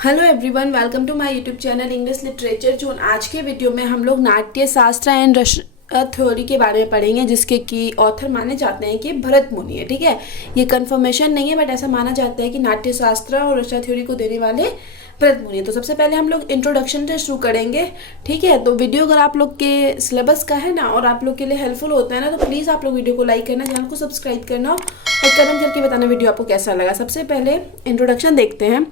Hello everyone, welcome to my YouTube channel English literature zone. आज के video में हम लोग नाट्य शास्त्र एंड रचना थ्योरी के बारे में पढ़ेंगे, जिसके की ऑथर माने जाते हैं कि भरत मुनि है। ठीक है, ये कंफर्मेशन नहीं है बट ऐसा माना जाता है कि नाट्य शास्त्र और रचना थ्योरी को देने वाले भरत मुनि। तो सबसे पहले हम लोग इंट्रोडक्शन से शुरू करेंगे। ठीक है, तो वीडियो अगर आप लोग के सिलेबस का है ना और आप लोग के लिए हेल्पफुल होता है ना, तो प्लीज़ आप लोग वीडियो को लाइक करना, चैनल को सब्सक्राइब करना और कमेंट करके बताना वीडियो आपको कैसा लगा। सबसे पहले इंट्रोडक्शन देखते हैं।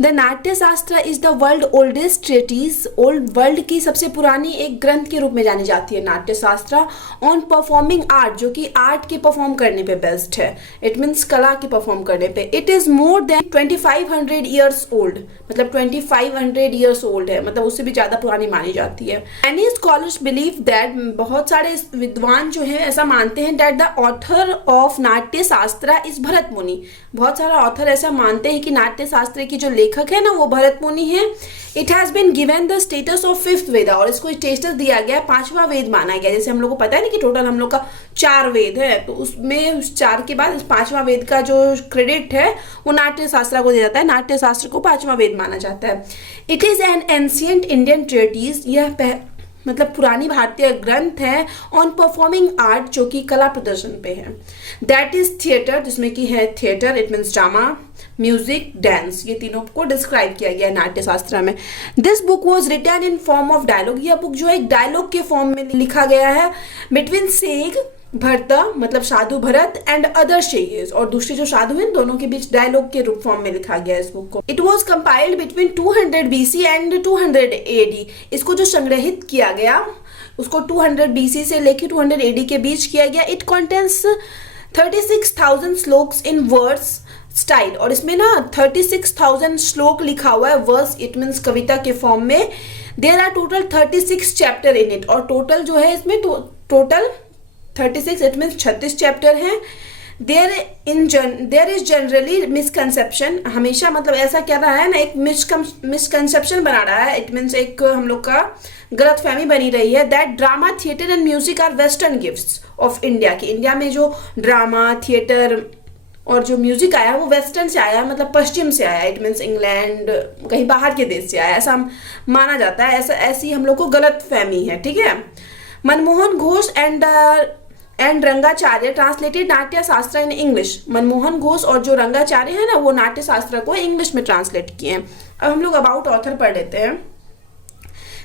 The Natya Shastra is the world oldest treatise. Old world की सबसे पुरानी एक ग्रंथ के रूप में जानी जाती है नाट्य शास्त्र। ऑन परफॉर्मिंग आर्ट, जो कि आर्ट के परफॉर्म करने पे बेस्ड है। इट मीन्स कला के परफॉर्म करने पे। It is more than 2500 years old, मतलब 2500 ईयर्स ओल्ड है, मतलब उससे भी ज्यादा पुरानी मानी जाती है। एनी स्कॉलर्स बिलीव दैट, बहुत सारे विद्वान जो है ऐसा मानते हैं that the author of Natya Shastra is Bharat मुनि। बहुत सारा ऑथर ऐसा मानते हैं कि नाट्य शास्त्र की जो लेखक है ना वो भरत मुनि है। It has been given the status of fifth Veda, और इसको स्टेटस दिया गया, पांचवा वेद माना गया। जैसे हम लोग को पता है ना कि टोटल हम लोग का 4 वेद है, तो उसमें उस 4 के बाद पांचवा वेद का जो क्रेडिट है वो नाट्य शास्त्र को दिया जाता है। नाट्य शास्त्र को पांचवा वेद माना जाता है। It is an ancient Indian treatise, यह मतलब पुरानी भारतीय ग्रंथ है ऑन परफॉर्मिंग आर्ट, जो कि कला प्रदर्शन पे है। दैट इज थिएटर, जिसमें कि है theatre, it means drama, music, dance, ये तीनों को डिस्क्राइब किया गया है नाट्य शास्त्र में। This book was written in form of dialogue, यह बुक जो है एक डायलॉग के फॉर्म में लिखा गया है। बिटवीन सेग भरत, मतलब साधु भरत, एंड अदर शेयर्स, और दूसरे जो साधु हैं दोनों के बीच डायलॉग के रूप फॉर्म में लिखा गया है इस बुक को। It was compiled between 200 BC and 200 AD। इसको जो संग्रहित किया गया उसको 200 BC से लेकर 200 AD के बीच किया गया। It contains 36,000 shlokas in words style, और इसमें ना 36,000 श्लोक लिखा हुआ है। वर्स इट मीन्स कविता के फॉर्म में। There are total 36 chapter in it, और टोटल जो है इसमें टोटल 36, इट मीन्स 36 चैप्टर हैं। देयर इज जनरली मिसकंसेप्शन, हमेशा मतलब ऐसा क्या रहा है ना, एक मिसकंसेप्शन बना रहा है। इट मीन्स एक हम लोग का गलत फहमी बनी रही है that drama, theatre and music are western gifts of India, की इंडिया में जो ड्रामा, थिएटर और जो म्यूजिक आया वो वेस्टर्न से आया, मतलब पश्चिम से आया। इट मीन्स इंग्लैंड, कहीं बाहर के देश से आया, ऐसा माना जाता है। ऐसी हम लोग को गलत फहमी है। ठीक है, मनमोहन घोष एंड रंगाचार्य ट्रांसलेटेड नाट्य शास्त्र इन इंग्लिश। मनमोहन घोष और जो रंगाचार्य है ना वो नाट्य शास्त्र को इंग्लिश में ट्रांसलेट किए हैं। अब हम लोग अबाउट ऑथर पढ़ लेते हैं।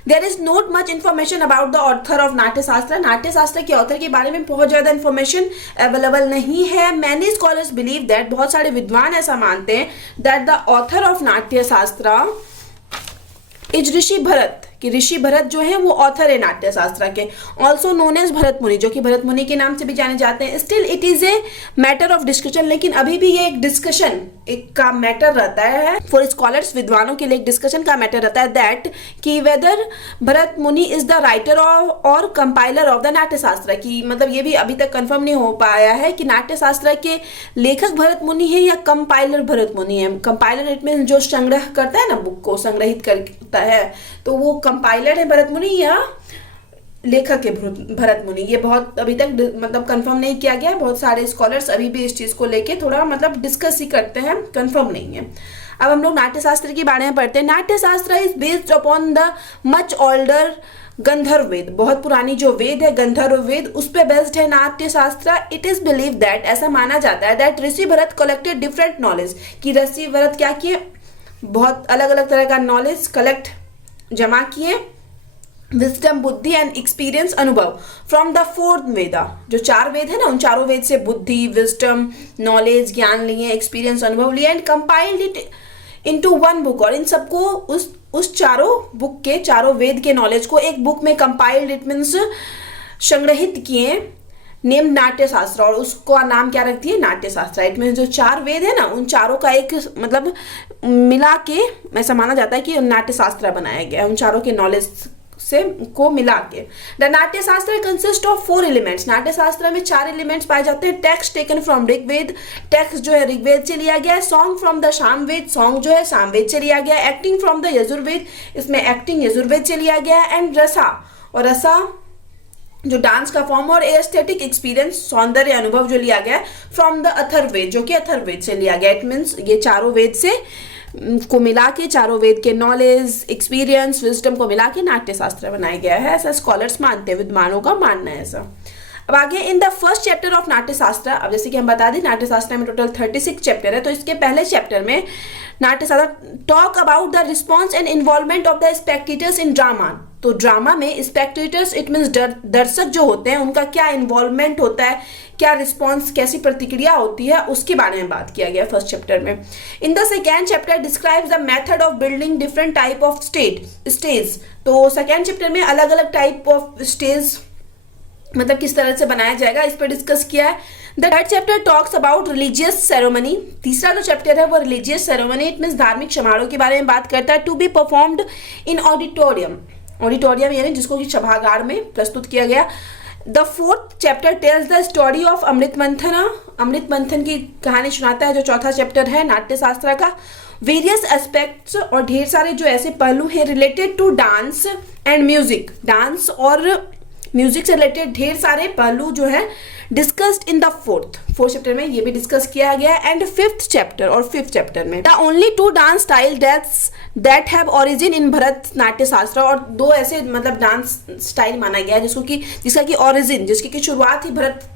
There is not much information about the author of Natya Shastra. नाट्य शास्त्र के ऑथर के बारे में बहुत ज्यादा इन्फॉर्मेशन अवेलेबल नहीं है। मैनी स्कॉलर्स बिलीव दैट, बहुत सारे विद्वान ऐसा मानते हैं that the author of Natya Shastra is ऋषि भरत, कि ऋषि भरत जो है वो ऑथर है नाट्य शास्त्र के। ऑल्सो नोन एज भरत मुनि, जो कि भरत मुनि के नाम से भी जाने जाते हैं। Still it is a matter of discussion, लेकिन अभी भी ये एक डिस्कशन का मैटर रहता है फॉर स्कॉलर्स, विद्वानों के लिए एक डिस्कशन का मैटर रहता है दैट कि वेदर भरत मुनि इज द राइटर ऑफ और कंपाइलर ऑफ द नाट्य शास्त्र, की मतलब ये भी अभी तक कंफर्म नहीं हो पाया है कि नाट्य शास्त्र के लेखक भरत मुनि है या कंपाइलर भरत मुनि है। कंपाइलर इट मीन जो संग्रह करता है ना, बुक को संग्रहित करता है, तो वो कंपाइलर है भरत मुनि या लेखक है भरत मुनि। ये बहुत अभी तक मतलब कंफर्म नहीं किया गया। बहुत सारे स्कॉलर्स अभी भी इस चीज को लेके थोड़ा मतलब डिस्कस ही करते हैं, कंफर्म नहीं है। अब हम लोग नाट्य शास्त्र के बारे में पढ़ते हैं। नाट्य Shastra is based upon the much older गंधर्व वेद, बहुत पुरानी जो वेद है गंधर्व वेद, उस पे बेस्ड है नाट्य शास्त्र। इट इज बिलीव दैट, ऐसा माना जाता है that Rishi Bharat collected different knowledge, कि ऋषि भरत क्या किए, बहुत अलग अलग तरह का नॉलेज कलेक्ट जमा किए। विजडम, बुद्धि एंड एक्सपीरियंस, अनुभव फ्रॉम द 4th वेदा, जो 4 वेद है ना उन चारों वेद से बुद्धि, विजडम, नॉलेज, ज्ञान लिए, एक्सपीरियंस, अनुभव लिया, and compiled it into one book, और इन सबको उस चारों बुक के, चारों वेद के नॉलेज को एक बुक में कंपाइल्ड, इट मीन्स संग्रहित किए, नेम नाट्य शास्त्र, और उसका नाम क्या रखती है, नाट्य शास्त्र। इट मीन्स जो 4 वेद है ना उन चारों का एक मतलब मिला के ऐसा माना जाता है कि नाट्य शास्त्र बनाया गया, उन चारों के नॉलेज से को मिला के। द नाट्य शास्त्र कंसिस्ट ऑफ 4 एलिमेंट्स, नाट्य शास्त्र में 4 एलिमेंट्स पाए जाते हैं। Text taken from Rigveda, text जो है ऋग्वेद से लिया गया है। Song from the Samaveda, song जो है सामवेद से लिया गया है। एक्टिंग फ्रॉम द यजुर्वेद, इसमें एक्टिंग यजुर्वेद से लिया गया है। एंड रसा, और रसा जो डांस का फॉर्म, और एस्थेटिक एक्सपीरियंस, सौंदर्य अनुभव जो लिया गया फ्रॉम द अथर्ववेद, जो कि अथर्ववेद से लिया गया। इट मीन्स ये चारों वेद से को मिला के, चारों वेद के नॉलेज, एक्सपीरियंस, विजडम को मिला के नाट्य शास्त्र बनाया गया है, ऐसा स्कॉलर्स मानते हैं, विद्वानों का मानना है ऐसा। अब आगे in the first chapter of Natya शास्त्र, अब जैसे कि हम बता दें नाट्य शास्त्र में टोटल 36 चैप्टर है, तो इसके पहले चैप्टर में नाट्य शास्त्र talk about the response and involvement of the spectators in drama. तो ड्रामा में स्पेक्टेटर्स इट मीन्स दर्शक जो होते हैं उनका क्या इन्वॉल्वमेंट होता है, क्या रिस्पॉन्स, कैसी प्रतिक्रिया होती है, उसके बारे में बात किया गया फर्स्ट चैप्टर में। In the second chapter describes the method of building different type of stage. तो सेकेंड चैप्टर में अलग अलग टाइप ऑफ स्टेज मतलब किस तरह से बनाया जाएगा, इस पर डिस्कस किया है। The third chapter talks about religious ceremony. तीसरा जो चैप्टर है वो रिलीजियस सेरेमनी इट मीन्स धार्मिक समारोह के बारे में बात करता है। To be performed in auditorium, auditorium यानी जिसको कि सभागार में प्रस्तुत किया गया। The fourth chapter tells the story of Amrit Manthan. Amrit मंथन की कहानी सुनाता है जो चौथा चैप्टर है नाट्य शास्त्र का। वेरियस एस्पेक्ट्स और ढेर सारे जो ऐसे पहलू हैं related to dance and music, dance और म्यूजिक से रिलेटेड ढेर सारे पहलू जो है discussed in the fourth chapter में ये भी डिस्कस किया गया। एंड फिफ्थ चैप्टर में the only two dance style that have origin in Bharat Natya Shastra, और दो ऐसे मतलब डांस स्टाइल माना गया है जिसका की ओरिजिन, जिसकी की शुरुआत ही भरत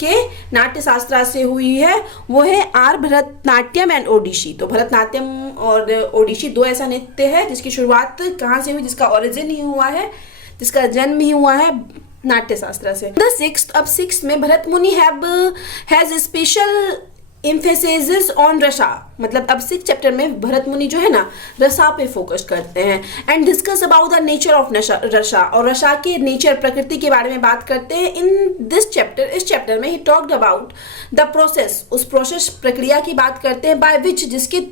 के नाट्य शास्त्र से हुई है, वो है आर भरतनाट्यम एंड ओडिसी। तो भरतनाट्यम और ओडिसी दो ऐसा नृत्य है जिसकी शुरुआत कहाँ से हुई, जिसका ओरिजिन ही हुआ है, जिसका जन्म ही हुआ है नाट्य शास्त्र से। द सिक्स्थ, अब सिक्स्थ में भरत मुनि हैज स्पेशल एम्फेसिस ऑन रसा, मतलब अब सिक्स चैप्टर में भरत मुनि जो है ना रसा पे फोकस करते हैं। And discuss about the nature of रसा, और रसा के नेचर, प्रकृति के बारे में बात करते हैं। इन दिस चैप्टर, इस चैप्टर में ही टॉक्ड अबाउट द प्रोसेस, उस प्रोसेस प्रक्रिया की बात करते हैं, बाय विच जिसके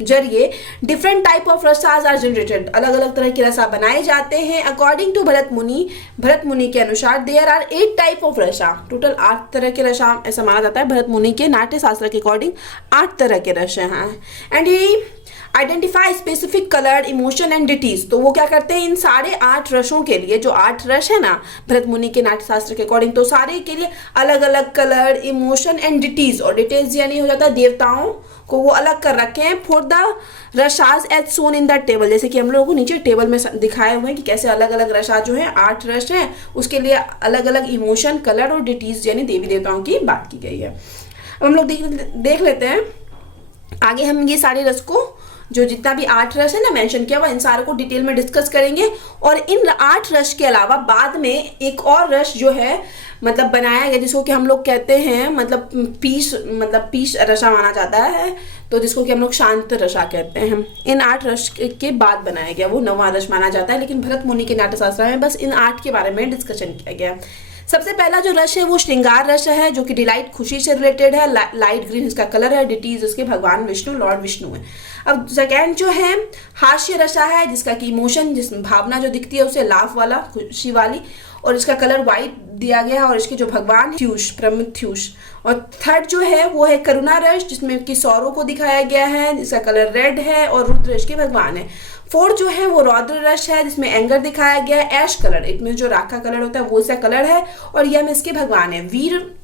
जरिए different type of rasas are generated, अलग अलग तरह के रसा बनाए जाते हैं। अकॉर्डिंग टू भरत मुनि के अनुसार देयर आर 8 टाइप ऑफ रसा, टोटल 8 तरह के रसा ऐसा माना जाता है। भरत मुनि के नाट्य शास्त्र के अकॉर्डिंग 8 तरह के रस हैं। And he identify specific colour, emotion and deities. तो वो क्या करते हैं इन सारे 8 रसों के लिए, जो 8 रस है ना भरत मुनि के नाट्य शास्त्र के अकॉर्डिंग, तो सारे के लिए अलग अलग कलर, इमोशन एंड डिटीज, और डिटेल्स यानी हो जाता है देवताओं को वो अलग कर रखे हैं। For the rasas as shown in the table, जैसे कि हम लोगों को नीचे टेबल में दिखाए हुए हैं कि कैसे अलग अलग रसा जो है 8 रस हैं, उसके लिए अलग अलग इमोशन, कलर और डिटीज यानी देवी देवताओं की बात की गई है। अब हम लोग देख लेते हैं आगे, हम ये सारे रस को जो जितना भी 8 रस है ना मेंशन किया हुआ, इन सारों को डिटेल में डिस्कस करेंगे। और इन 8 रस के अलावा बाद में एक और रस जो है मतलब बनाया गया, जिसको कि हम लोग कहते हैं मतलब पीस रसा माना जाता है, तो जिसको कि हम लोग शांत रसा कहते हैं। इन 8 रस के बाद बनाया गया, वो 9वां रस माना जाता है, लेकिन भरत मुनि के नाट्य शास्त्र में बस इन 8 के बारे में डिस्कशन किया गया। सबसे पहला जो रस है वो श्रृंगार रस है, जो कि डिलाइट, खुशी से रिलेटेड है। लाइट ग्रीन इसका कलर है। डिटीज उसके भगवान विष्णु, लॉर्ड विष्णु है। अब सेकेंड जो है हास्य रसा है, जिसका कि इमोशन, जिस भावना जो दिखती है उसे लाफ वाला, खुशी वाली, और इसका कलर व्हाइट दिया गया है, और इसके जो भगवान थ्यूष, प्रमुख थ्यूष। और थर्ड जो है वो है करुणा रस, जिसमें कि सौरों को दिखाया गया है, जिसका कलर रेड है, और रुद्र इसके भगवान है। फोर्थ जो है वो रौद्र रस है, जिसमें एंगर दिखाया गया है। ऐश कलर, इसमें जो राख का कलर होता है वो इसका कलर है, और यह में इसके भगवान है। वीर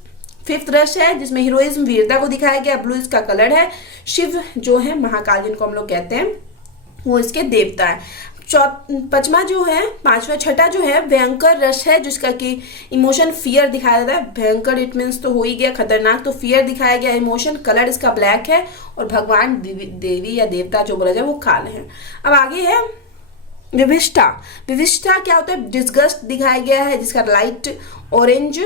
फिफ्थ रस है, जिसमें हीरोइज्म, वीरता को दिखाया गया। ब्लू इसका कलर है। शिव जो है महाकाल जिनको हम लोग कहते हैं, वो इसके देवता है। छठा जो है भयंकर रस है, जिसका कि इमोशन फियर दिखाया जाता है। भयंकर इट मीन्स तो हो ही गया खतरनाक, तो फियर दिखाया गया इमोशन। कलर इसका ब्लैक है, और भगवान देवी या देवता जो बोला जाए वो काले हैं। अब आगे है विविष्टा। विविष्टा क्या होता है, डिस्गस्ट दिखाया गया है, जिसका लाइट ऑरेंज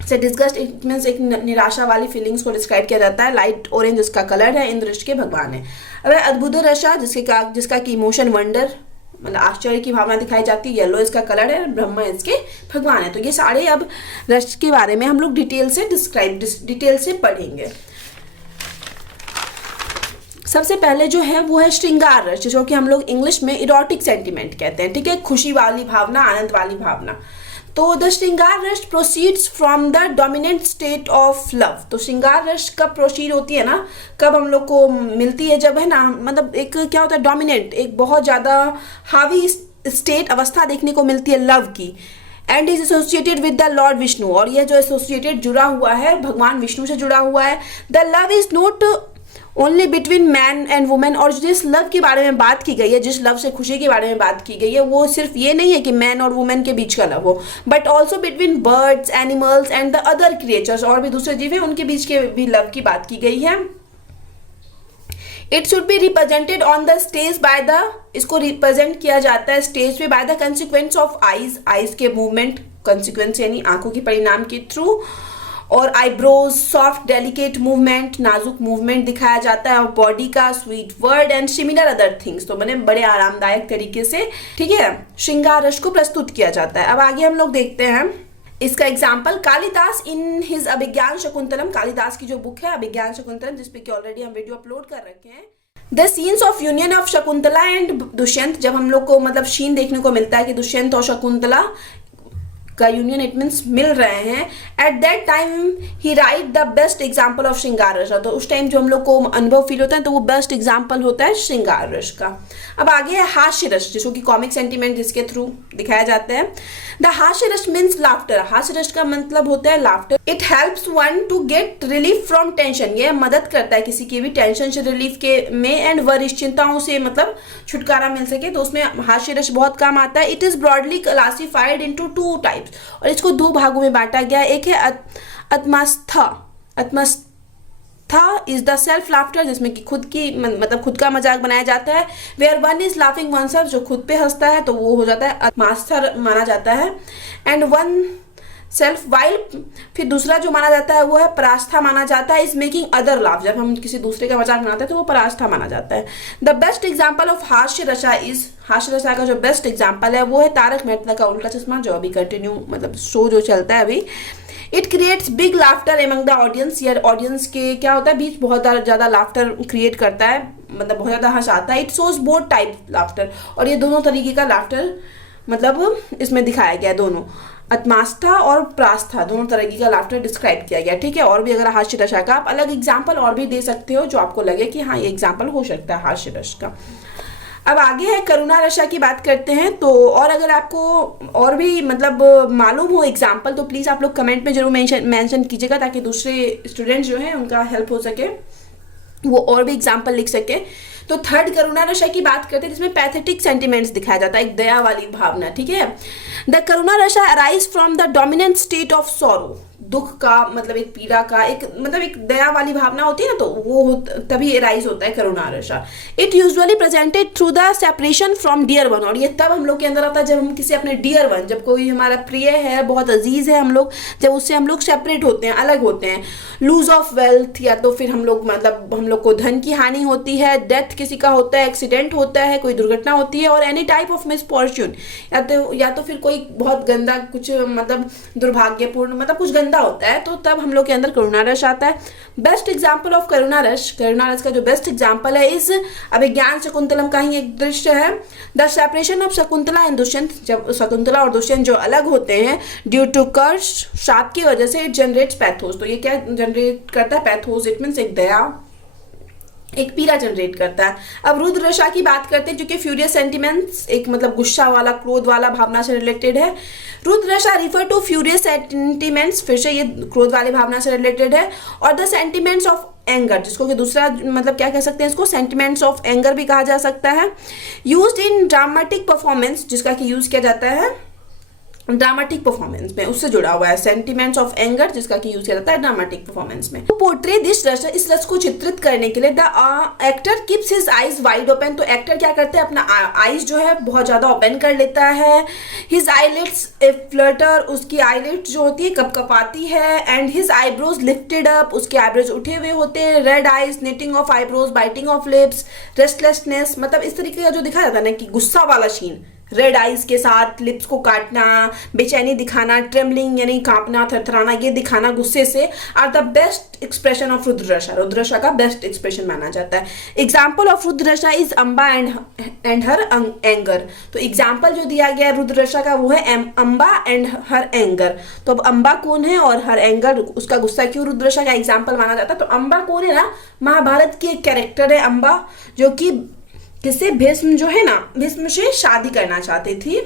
से डिस्गस्ट इट मीन्स एक निराशा वाली फीलिंग्स को डिस्क्राइब किया जाता है। लाइट ऑरेंज इसका कलर है। इंद्र के भगवान है। अब अद्भुत रसा, जिसका कि इमोशन वंडर मतलब आश्चर्य की भावना दिखाई जाती है। येलो इसका कलर है। ब्रह्मा इसके भगवान है। तो ये सारे अब रस के बारे में हम लोग डिटेल से पढ़ेंगे। सबसे पहले जो है वो है श्रृंगार रस, जिसको कि हम लोग इंग्लिश में इरोटिक सेंटिमेंट कहते हैं। ठीक है, खुशी वाली भावना, आनंद वाली भावना। तो द श्रृंगार रस proceeds from the dominant state of love. तो श्रृंगार रस कब प्रोसीड होती है ना, कब हम लोग को मिलती है, जब है ना मतलब एक क्या होता है डोमिनेंट, एक बहुत ज़्यादा हावी स्टेट अवस्था देखने को मिलती है लव की। And is associated with the Lord Vishnu, और यह जो एसोसिएटेड जुड़ा हुआ है भगवान विष्णु से जुड़ा हुआ है। The love is not only between man and women. और जिस लव के बारे में बात की गई है, जिस लव से खुशी के बारे में बात की गई है, वो सिर्फ ये नहीं है कि मैन और वुमेन के बीच का लव हो, but also between birds, animals and the other creatures. और भी दूसरे जीव हैं, उनके बीच के भी लव की बात की गई है। It should be represented on the stage by the, इसको रिप्रेजेंट किया जाता है स्टेज पे by the consequence of eyes, eyes के मूवमेंट, कंसिक्वेंस यानी आंखों के परिणाम के थ्रू, और आईब्रोज, सॉफ्ट डेलिकेट मूवमेंट, नाजुक मूवमेंट दिखाया जाता है, और बॉडी का sweet word and similar other things, तो मैंने बड़े आरामदायक तरीके से, ठीक है, श्रृंगार रस को प्रस्तुत किया जाता है। अब आगे हम लोग देखते हैं इसका एग्जाम्पल। कालिदास इन हिज अभिज्ञान शकुंतलम, कालिदास की जो बुक है अभिज्ञान शकुंतलम, जिसपे कि ऑलरेडी हम वीडियो अपलोड कर रखे हैं। The scenes of union of Shakuntala and Dushyant, जब हम लोग को मतलब सीन देखने को मिलता है कि दुष्यंत और शकुंतला का यूनियन, इट मीन्स मिल रहे हैं, eight that time he right the best example of श्रृंगार रस। तो उस टाइम जो हम लोग को अनुभव फील होता है तो वो बेस्ट एग्जाम्पल होता है श्रृंगार रस का। अब आगे है हास्य रस, जिसको कि कॉमिक सेंटीमेंट जिसके थ्रू दिखाया जाता है। द हास्य रस मीन्स लाफ्टर, हास्य रस का मतलब होता है laughter. It helps one to get relief from tension, ये मदद करता है किसी की भी टेंशन से रिलीफ के में, एंड वरिष्ठ चिंताओं से मतलब छुटकारा मिल सके, तो उसमें हास्य रस बहुत काम आता है। It is broadly classified into 2 types, और इसको 2 भागों में बांटा गया। एक है आत्मस्था, आत्मस्था इज द सेल्फ लाफ्टर, जिसमें कि खुद की मतलब खुद का मजाक बनाया जाता है। Where one is laughing oneself, जो खुद पे हंसता है तो वो हो जाता है आत्मस्था माना जाता है। एंड वन सेल्फ वाइल, फिर दूसरा जो माना जाता है वो है परास्था माना जाता है। इज मेकिंग अदर लाफ, जब हम किसी दूसरे का मजाक बनाते हैं तो वो परास्था माना जाता है। द बेस्ट एग्जाम्पल ऑफ हास्य रसा इज, हास्य रसा का जो बेस्ट एग्जाम्पल है वो है तारक मेहता का उल्टा चश्मा, जो अभी कंटिन्यू मतलब शो जो चलता है अभी। It creates big laughter among the audience, यार ऑडियंस के क्या होता है बीच बहुत ज़्यादा लाफ्टर क्रिएट करता है, मतलब बहुत ज़्यादा हंस आता है। It shows both type laughter, और ये दोनों तरीके का लाफ्टर मतलब इसमें दिखाया गया है, दोनों आत्मास्था और प्रास्था दोनों तरीके का लाफ्टर डिस्क्राइब किया गया, ठीक है। और भी अगर हास्य रस का आप अलग एग्जाम्पल और भी दे सकते हो जो आपको लगे कि हाँ ये एग्जाम्पल हो सकता है हास्य रस का। अब आगे है करुणा रसा की बात करते हैं। तो और अगर आपको और भी मतलब मालूम हो एग्जाम्पल तो प्लीज़ आप लोग कमेंट में जरूर मेंशन कीजिएगा, ताकि दूसरे स्टूडेंट्स जो हैं उनका हेल्प हो सके, वो और भी एग्जाम्पल लिख सके। तो थर्ड करुणा रसा की बात करते हैं, जिसमें पैथेटिक सेंटिमेंट्स दिखाया जाता है, एक दया वाली भावना, ठीक है। द करुणा रसा arise from the dominant state of sorrow, दुख का मतलब एक पीड़ा का एक मतलब एक दया वाली भावना होती है ना, तो वो तभी अराइज होता है Karuna rasa. It usually presented through the separation from dear one, और ये तब हम लोग के अंदर आता है जब हम किसी अपने डियर वन, जब कोई हमारा प्रिय है, बहुत अजीज है हम लोग, जब उससे हम लोग सेपरेट होते हैं, अलग होते हैं। लूज ऑफ वेल्थ, या तो फिर हम लोग मतलब हम लोग को धन की हानि होती है, डेथ किसी का होता है, एक्सीडेंट होता है, कोई दुर्घटना होती है, और एनी टाइप ऑफ मिसफॉर्च्यून, या तो फिर कोई बहुत गंदा कुछ मतलब दुर्भाग्यपूर्ण मतलब कुछ गंदा होता है, तो तब हम लोग के अंदर करुणा रस आता है। बेस्ट एग्जाम्पल ऑफ करुणा रस का जो बेस्ट एग्जाम्पल है इस अभिज्ञान शकुंतलम का ही एक दृश्य है। The separation of Shakuntala and Dushyant, जब शकुंतला और दुष्यंत जो अलग होते हैं ड्यू टू कर्स, शाप की वजह से, इट जनरेट्स पैथोस, तो ये क्या जनरेट करता है पैथोस, इट मीन्स एक दया, एक पीड़ा जनरेट करता है। अब रुद्र रसा की बात करते हैं, जो कि फ्यूरियस सेंटिमेंट्स, एक मतलब गुस्सा वाला क्रोध वाला भावना से रिलेटेड है। रुद्र रसा रिफर टू फ्यूरियस सेंटिमेंट्स, फिर से ये क्रोध वाली भावना से रिलेटेड है। और द सेंटिमेंट्स ऑफ एंगर, जिसको कि दूसरा मतलब क्या कह सकते हैं इसको, सेंटिमेंट्स ऑफ एंगर भी कहा जा सकता है। यूज्ड इन ड्रामेटिक परफॉर्मेंस, जिसका कि यूज किया जाता है ड्रामेटिक परफॉर्मेंस में, उससे जुड़ा हुआ है सेंटिमेंट्स ऑफ एंगर, जिसका कि यूज किया जाता है ड्रामेटिक परफॉर्मेंस में। तो पोर्ट्रे दिस रस, इस रस को चित्रित करने के लिए the actor keeps his eyes wide open, तो एक्टर क्या करते हैं अपना आईज जो है बहुत ज्यादा ओपन कर लेता है। हिज आईलिड्स फ्लटर, उसकी आईलिड्स जो होती है कपकपाती है। And his eyebrows lifted up, उसके आईब्रोज उठे हुए होते हैं। Red eyes, knitting of eyebrows, biting of lips, restlessness, मतलब इस तरीके का जो दिखाया जाता है ना कि गुस्सा वाला सीन, रेड आइज के साथ लिप्स को काटना, बेचैनी दिखाना, ट्रेमलिंग यानी कांपना, थरथराना, ये दिखाना गुस्से से, are the best expression of Rudra rasa, Rudra रसा का बेस्ट एक्सप्रेशन माना जाता है। एग्जाम्पल ऑफ रुद्र रसा is Amba and her anger, तो एग्जाम्पल जो दिया गया रुद्र रसा का वो है अम्बा एंड हर एंगर। तो अब अम्बा कौन है और हर एंगर, उसका गुस्सा क्यों रुद्र रसा का एग्जाम्पल माना जाता है। तो अम्बा कौन है ना, महाभारत की एक कैरेक्टर है अम्बा, जो कि किससे, भीष्म जो है ना, भीष्म से शादी करना चाहती थी,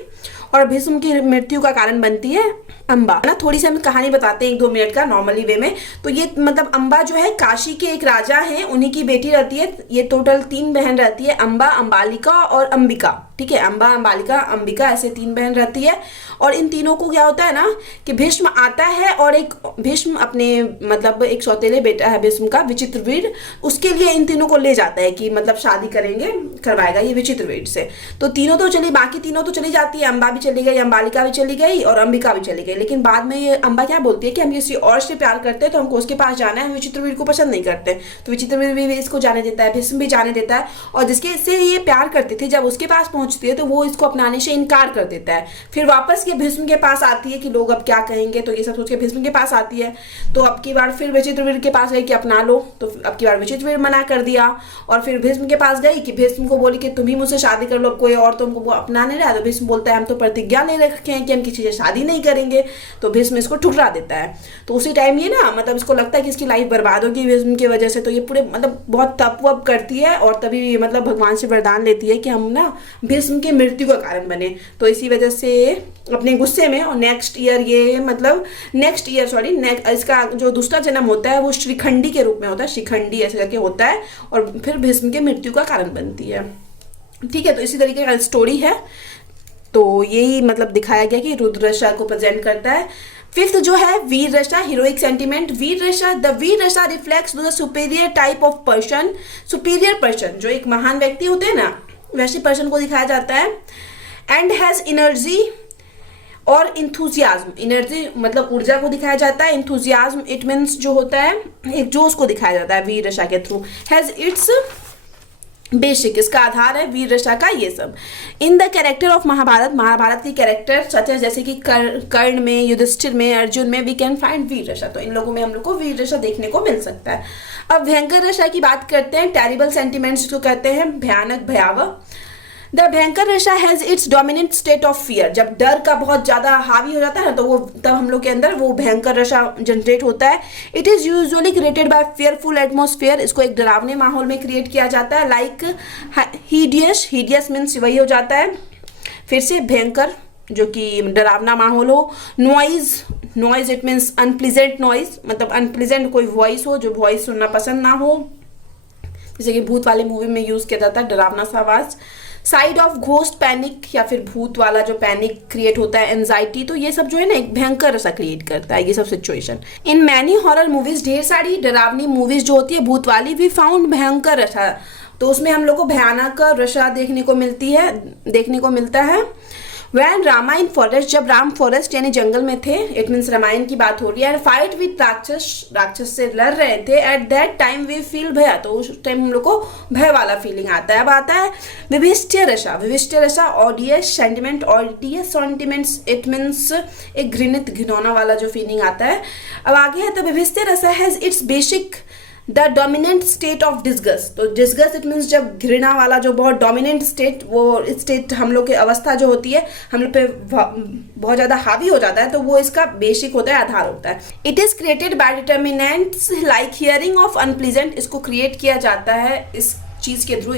और भीष्म की मृत्यु का कारण बनती है अम्बा ना। थोड़ी सी हम कहानी बताते हैं 1-2 मिनट का नॉर्मली वे में। तो ये मतलब अम्बा जो है काशी के एक राजा हैं, उन्हीं की बेटी रहती है। ये टोटल 3 बहन रहती है, अम्बा, अम्बालिका और अंबिका, ठीक है। अम्बा, अम्बालिका, अंबिका, ऐसे 3 बहन रहती है। और इन तीनों को क्या होता है ना कि भीष्म आता है और एक भीष्म अपने मतलब एक सौतेले बेटा है भीष्म का, विचित्रवीर, उसके लिए इन तीनों को ले जाता है कि मतलब शादी करेंगे, करवाएगा ये विचित्रवीर से। तो तीनों तो चली, बाकी तीनों तो चली जाती है, अम्बा भी चली गई, अम्बालिका भी चली गई और अंबिका भी चली गई। लेकिन बाद में ये अम्बा क्या बोलती है कि हम किसी और से प्यार करते हैं तो हमको उसके पास जाना है, हम विचित्रवीर को पसंद नहीं करते। तो विचित्रवीर भी इसको जाने देता है, भीष्म भी जाने देता है। और जिसके से ये प्यार करती थी, जब उसके पास पहुंचती है तो वो इसको अपनाने से इनकार कर देता है। फिर वापस ये भीष्म के पास आती है कि लोग अब क्या कहेंगे, तो ये सब सोच के भीष्म के पास आती है। तो अब की बार फिर विचित्रवीर के पास गई कि अपना लो, तो अब की बार विचित्रवीर मना कर दिया। और फिर भीष्म के पास गई कि भीष्म को बोली कि तुम ही मुझसे शादी कर लो, कोई और तुमको वो अपना नहीं रहा। तो भीष्म बोलता है हम तो प्रतिज्ञा नहीं रखे हैं कि हम किसी से शादी नहीं करेंगे। तो भीष्म इसको ठुकरा देता है। तो उसी टाइम ये ना मतलब इसको लगता है कि इसकी लाइफ बर्बाद होगी भीष्म की वजह से। तो ये पूरे मतलब बहुत तप वप करती है और तभी मतलब भगवान से वरदान लेती है कि हम ना भीष्म की मृत्यु का कारण बने। तो इसी वजह से अपने गुस्से में और नेक्स्ट ईयर इसका जो दूसरा जन्म होता है वो श्रीखंडी के रूप में होता है, श्रीखंडी ऐसे करके होता है, और फिर भीष्म के मृत्यु का कारण बनती है। ठीक है, तो इसी तरीके का स्टोरी है। तो यही मतलब दिखाया गया कि रुद्ररसा को प्रेजेंट करता है। 5th जो है वीर रसा, हीरोइक सेंटिमेंट। वीर रसा, द वीर रसा reflects the superior type of person, superior person, जो एक महान व्यक्ति होते हैं ना, वैसे पर्सन को दिखाया जाता है। एंड हैज एनर्जी और इंथुजियाज्म, एनर्जी मतलब ऊर्जा को दिखाया जाता है। इंथुजियाज्म इट मीन्स जो होता है एक जोश को दिखाया जाता है वीर रसा के थ्रू। हैज इट्स बेसिक, इसका आधार है वीर रसा का ये सब। In the character of Mahabharata, Mahabharata की कैरेक्टर सच है जैसे कि कर्ण में, युधिष्ठिर में, अर्जुन में वी कैन फाइंड वीर रसा। तो इन लोगों में हम लोग को वीर रसा देखने को मिल सकता है। अब भयंकर रसा की बात करते हैं। टेरिबल सेंटिमेंट्स को कहते हैं, भयानक, भयावह। द भयंकर रसा has its dominant state of fear. जब डर का बहुत ज्यादा हावी हो जाता है ना, तो वो तब हम लोग के अंदर वो भयंकर रसा जनरेट होता है। It is usually created by fearful atmosphere, इसको एक डरावने माहौल में क्रिएट किया जाता है। लाइक हीडियस, हीडियस मीन्स वही हो जाता है फिर से भयंकर, जो कि डरावना माहौल हो। Noise, noise it means unpleasant noise, मतलब अनप्लीजेंट कोई वॉइस हो जो वॉइस सुनना पसंद ना हो, जैसे कि भूत वाले मूवी में यूज किया जाता है डरावना सा आवाज। साइड ऑफ घोस्ट, पैनिक या फिर भूत वाला जो पैनिक क्रिएट होता है, एंजाइटी, तो ये सब जो है ना एक भयंकर सा क्रिएट करता है ये सब situation. In many horror movies, ढेर सारी डरावनी मूवीज जो होती है भूत वाली, भी फाउंड भयंकर रसा, तो उसमें हम लोग को भयानक रसा देखने को मिलता है। वैन रामा इन फॉरेस्ट, जब राम फॉरेस्ट यानी जंगल में थे, इट मीन्स रामायण की बात हो रही है। एंड फाइट विद राक्षस से लड़ रहे थे। At that time we feel bhaya, तो उस टाइम हम लोग को भय वाला फीलिंग आता है। अब आता है विविष्टय रसा। विविष्टय रसा ऑडियस सेंटिमेंट, ऑडियस सेंटिमेंट्स इट मीन्स एक घृणित, घिनौना वाला जो फीलिंग आता है। अब आगे है तो विविष्टय रसा has its basic the dominant state of disgust. तो डिस्गस्ट इट मीन्स जब घृणा वाला जो बहुत डोमिनेंट स्टेट, वो स्टेट हम लोग की अवस्था जो होती है हम लोग पे बहुत ज्यादा हावी हो जाता है, तो वो इसका बेसिक होता है, आधार होता है। It is created by determinants like hearing of unpleasant, इसको क्रिएट किया जाता है इस चीज के थ्रू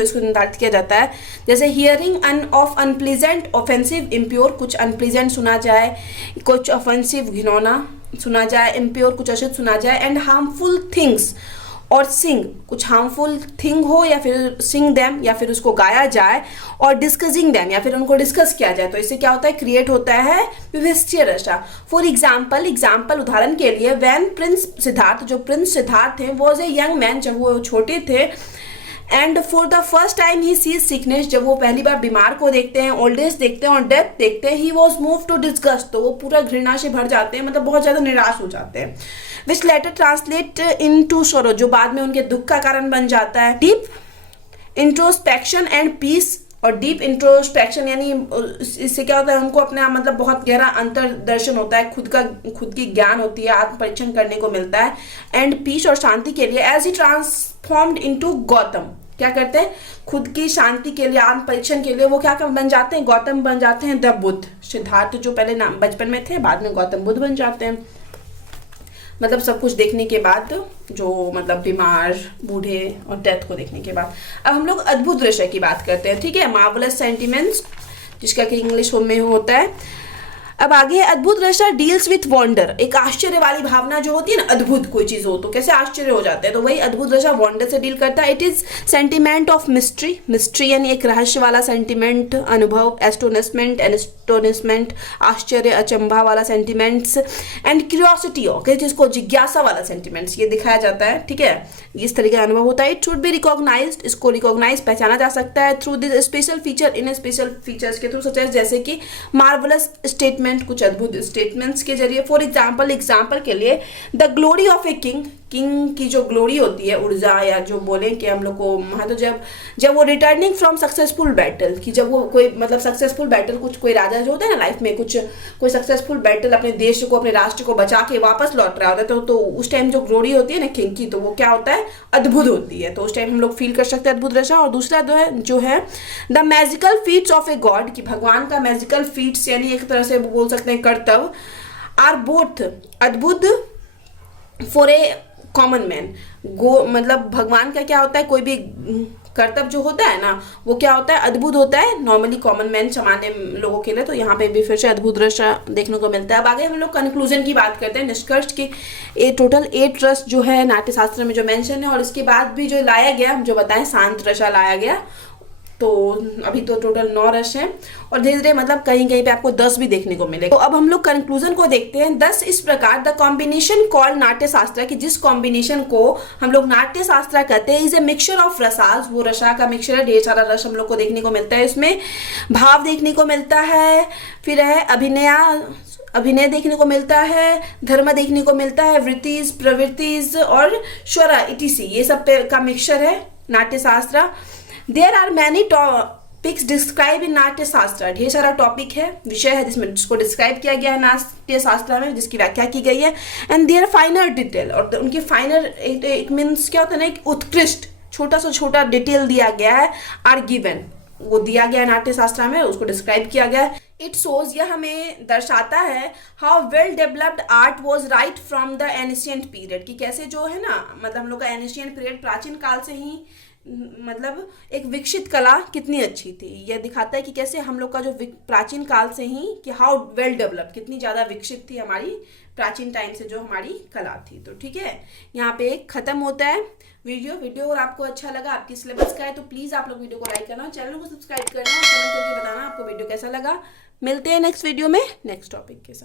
इसको निर्धारित किया जाता है। जैसे hearing of unpleasant, offensive, impure, कुछ अनप्लीजेंट सुना जाए, कुछ ऑफेंसिव, घिनौना सुना जाए, इम्प्योर कुछ अशुद्ध सुना जाए। एंड हार्मफुल थिंग्स और सिंग, कुछ हार्मफुल थिंग हो या फिर सिंग देम या फिर उसको गाया जाए, और डिस्कसिंग देम या फिर उनको डिस्कस किया जाए, तो इससे क्या होता है क्रिएट होता है विविष्टय रसा। फॉर एग्जाम्पल उदाहरण के लिए, व्हेन प्रिंस सिद्धार्थ, जो प्रिंस सिद्धार्थ थे, वॉज ए यंग मैन, जब वो छोटे थे। And for the first time he sees sickness, जब वो पहली बार बीमार को देखते हैं, ओल्ड एज देखते हैं और डेथ देखते हैं, he was move to disgust, तो वो पूरा घृणा से भर जाते हैं, मतलब बहुत ज्यादा निराश हो जाते हैं। विच लेटर ट्रांसलेट इन टू सोरो, जो बाद में उनके दुख का कारण बन जाता है। डीप इंट्रोस्पेक्शन एंड पीस, और डीप इंट्रोस्पेक्शन यानी इससे क्या होता है उनको अपना मतलब बहुत गहरा अंतर दर्शन होता है, खुद की ज्ञान होती है, आत्म परीक्षण करने को मिलता है। एंड पीस और शांति के लिए, as he transformed into Gautam, क्या करते हैं खुद की शांति के लिए, आत्म परीक्षण के लिए वो क्या बन जाते हैं, गौतम बन जाते हैं। द बुद्ध, सिद्धार्थ जो पहले नाम बचपन में थे बाद में गौतम बुद्ध बन जाते हैं, मतलब सब कुछ देखने के बाद, जो मतलब बीमार, बूढ़े और डेथ को देखने के बाद। अब हम लोग अद्भुत दृश्य की बात करते हैं, ठीक है। मार्वलस सेंटिमेंट्स, जिसका कि इंग्लिश में होता है। अब आगे, अद्भुत रसा डील्स विथ वंडर, एक आश्चर्य वाली भावना जो होती है ना, अद्भुत कोई चीज हो तो कैसे आश्चर्य हो जाता है, तो वही अद्भुत रसा वंडर से डील करता है। It is sentiment of mystery, mystery यानी एक रहस्य वाला सेंटिमेंट, अनुभव, एस्टोनिशमेंट, आश्चर्य, अचंभा वाला सेंटिमेंट्स, एंड क्यूरियोसिटी हो किसी चीज को जिज्ञासा वाला सेंटिमेंट्स, ये दिखाया जाता है, ठीक है, इस तरीके का अनुभव होता है। इट शुड बी रिकॉग्नाइज्ड, इसको रिकॉग्नाइज पहचाना जा सकता है through this special feature, in special features के थ्रू, सच जैसे कि मार्वलस स्टेटमेंट, कुछ अद्भुत स्टेटमेंट्स के जरिए। फॉर एग्जाम्पल के लिए, the glory of a king, king की जो ग्लोरी होती है, ऊर्जा, या जो बोले कि हम लोग को वहाँ, तो जब वो रिटर्निंग फ्रॉम सक्सेसफुल बैटल, कि जब वो कोई मतलब सक्सेसफुल बैटल, कुछ कोई राजा जो होता है ना लाइफ में, कुछ कोई सक्सेसफुल बैटल अपने देश को, अपने राष्ट्र को बचा के वापस लौट रहा होता है, तो उस टाइम जो ग्लोरी होती है ना किंग की, तो वो क्या होता है, अद्भुत होती है, तो उस टाइम हम लोग फील कर सकते हैं अद्भुत रसा। और दूसरा जो है the magical feats of a god, कि भगवान का मैजिकल फीट्स यानी एक तरह से बोल सकते हैं कर्तव्य, आर बोथ अद्भुत फॉर ए कॉमन मैन, मतलब भगवान का क्या होता है, कोई भी कर्तव्य जो होता है ना, वो क्या होता है, अद्भुत होता है नॉर्मली कॉमन मैन, सामान्य लोगों के लिए। तो यहाँ पे भी फिर से अद्भुत रस देखने को मिलता है। अब आगे हम लोग कंक्लूजन की बात करते हैं, निष्कर्ष की। टोटल 8 रस जो है नाट्य शास्त्र में जो मेंशन है, और इसके बाद भी जो लाया गया, हम जो बताएं शांत रसा लाया गया, तो अभी तो टोटल 9 रस हैं, और धीरे धीरे मतलब कहीं कहीं पे आपको 10 भी देखने को मिलेगा। तो अब हम लोग कंक्लूजन को देखते हैं। 10 इस प्रकार, द कॉम्बिनेशन कॉल्ड नाट्य शास्त्र, कि जिस कॉम्बिनेशन को हम लोग नाट्य शास्त्र कहते हैं, is a mixture of rasas, वो रसा का मिक्सचर है, ढेर सारा रस हम लोग को देखने को मिलता है इसमें। भाव देखने को मिलता है, फिर है अभिनय देखने को मिलता है, धर्म देखने को मिलता है, वृत्तिज, प्रवृत्तिज और स्वर इटिसी, ये सब का मिक्सचर है Natya Shastra. There are many topics describe in Natya Shastra, ढेर सारा टॉपिक है, विषय है जिसको डिस्क्राइब किया गया है नाट्य शास्त्र में, जिसकी व्याख्या की गई है। एंड देयर फाइनर डिटेल, और उनकी फाइनर एक मीन्स क्या होता है ना, एक उत्कृष्ट छोटा से छोटा डिटेल दिया गया है, आर गिवन, वो दिया गया है नाट्य शास्त्र में, उसको डिस्क्राइब किया गया है। इट शोज, यह हमें दर्शाता है, how well developed art was right from the ancient period, कि कैसे जो है ना, मतलब हम लोग का एनिशियंट पीरियड प्राचीन काल से ही मतलब एक विकसित कला कितनी अच्छी थी। यह दिखाता है कि कैसे हम लोग का जो प्राचीन काल से ही, कि हाउ वेल डेवलप, कितनी ज़्यादा विकसित थी हमारी प्राचीन टाइम से जो हमारी कला थी। तो ठीक है, यहाँ पे खत्म होता है वीडियो। और आपको अच्छा लगा, आपकी सिलेबस का है, तो प्लीज़ आप लोग वीडियो को लाइक करना, चैनल को सब्सक्राइब करना, और कमेंट करके बताना आपको वीडियो कैसा लगा। मिलते हैं नेक्स्ट वीडियो में नेक्स्ट टॉपिक के साथ।